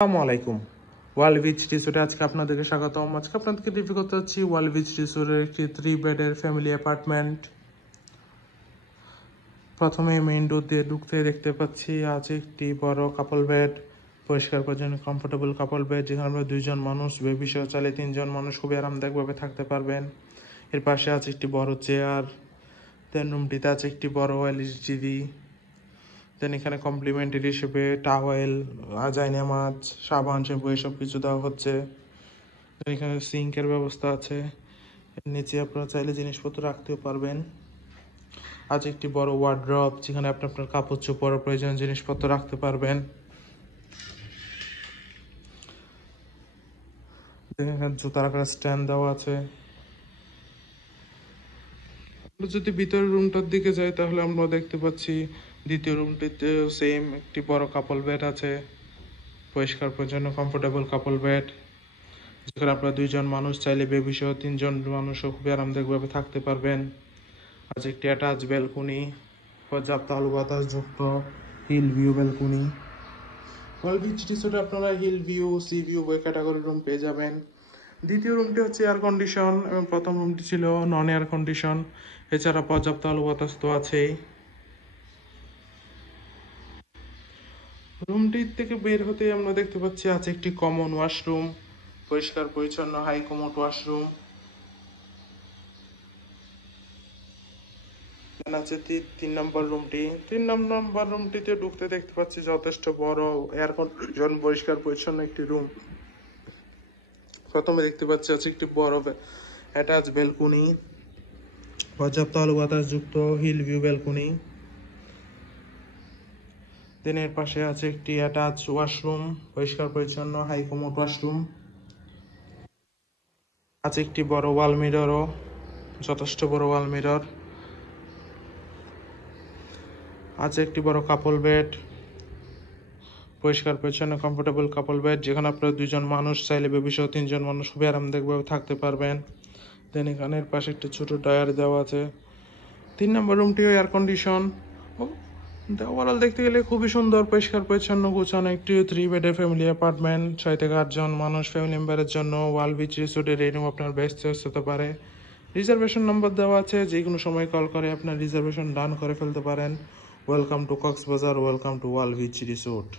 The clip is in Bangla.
আসসালামু আলাইকুম। ওয়ার্ল্ড বিচ রিসোর্টে আজকে আপনাদেরকে স্বাগতম। আজকে আপনাদেরকে রিভিউ করতে হচ্ছি ওয়ার্ল্ড বিচ রিসোর্টের একটি 3 বেডের ফ্যামিলি অ্যাপার্টমেন্ট। প্রথমে মেইন ডোর দিয়ে ঢুকতে দেখতে পাচ্ছি আছে একটি বড় কাপল বেড, পরিষ্কার পরিচ্ছন্ন কমফোর্টেবল কাপল বেড, যেখানে আমরা 2জন মানুষ বেবি সহ চাইলে 3জন মানুষ খুবই আরামদায়কভাবে থাকতে পারবেন। এর পাশে আছে একটি বড় চেয়ার। দেন রুমটিতে আছে একটি বড় এলইডি টিভি। দেন এখানে কমপ্লিমেন্টারি হিসেবে টাওয়েল, আজাইনা মাছ, সাবান, শ্যাম্পু এসব কিছু দেওয়া হচ্ছে। দেন এখানে সিঙ্কের ব্যবস্থা আছে। এর নিচে আপনারা চাইলে জিনিসপত্র রাখতেও পারবেন। আজ একটি বড় ওয়ার্ড্রপ, যেখানে আপনি আপনার কাপড় চোপড় প্রয়োজন জিনিসপত্র রাখতে পারবেন। এখানে জুতা রাখার স্ট্যান্ড দেওয়া আছে। যদি ভিতরের রুমটার দিকে যাই তাহলে আমরা দেখতে পাচ্ছি দ্বিতীয় রুমটিতে সেম একটি বড় কাপল বেড আছে, পরিষ্কার পরিচ্ছন্ন কমফোর্টেবল কাপল বেড, যেখানে আপনারা 2জন মানুষ চাইলে বেবি সহ 3জন মানুষও খুবই আরামদায়কভাবে থাকতে পারবেন। আজ একটি অ্যাটাচ ব্যালকনি, পর্যাপ্ত আলো বাতাস যুক্ত hill view balcony. World beach রিসোর্টে আপনারা হিল ভিউ, সি ভিউ উভয় ক্যাটাগরি রুম পেয়ে যাবেন। দ্বিতীয় রুমটি হচ্ছে এয়ার কন্ডিশন এবং প্রথম রুমটি ছিল নন এয়ার কন্ডিশন। এছাড়া পর্যাপ্ত আলো বাতাস তো আছেই। রুমটির থেকে বের হতে আমরা দেখতে পাচ্ছি আছে একটি কমন ওয়াশরুম, পরিষ্কার পরিচ্ছন্ন হাই কমোড ওয়াশরুম। আছে 3 নম্বর রুমটিতে ঢুকতে দেখতে পাচ্ছি যথেষ্ট বড় এয়ার কন্ডিশন পরিষ্কার পরিচ্ছন্ন একটি রুম। প্রথমে দেখতে পাচ্ছি আছে একটি বড় অ্যাটাচ ব্যালকনি, পর্যাপ্ত আলো বাতাস যুক্ত হিল ভিউ ব্যালকনি। দেন এর পাশে আছে একটি অ্যাটাচ ওয়াশরুম, পরিষ্কার পরিচ্ছন্ন হাই কমোড ওয়াশরুম। আছে একটি বড় ওয়াল মিররও, যথেষ্ট বড় ওয়াল মিরর। আছে একটি বড় কাপল বেড, পরিষ্কার পরিচ্ছন্ন কমফোর্টেবল কাপল বেড, যেখানে আপনারা 2জন মানুষ চাইলে বেবি সহ 3জন মানুষ খুবই আরামদায়কভাবে থাকতে পারবেন। দেন এখানের পাশে একটি ছোট ড্রয়ার দেওয়া আছে। 3 নম্বর রুমটিও এয়ার কন্ডিশন। ওভারঅল দেখতে গেলে খুবই সুন্দর, পরিষ্কার পরিচ্ছন্ন গোছানো একটি 3 বেডের ফ্যামিলি অ্যাপার্টমেন্ট। 6 থেকে 8জন মানুষ ফ্যামিলি মেম্বারের জন্য ওয়ার্ল্ড বিচ রিসোর্টের এই রুম আপনার বেস্ট চয়েস হতে পারে। রিজার্ভেশন নম্বর দেওয়া আছে, যে কোনো সময় কল করে আপনার রিজার্ভেশন ডান করে ফেলতে পারেন। Welcome to Cox's Bazar, welcome to world beach resort.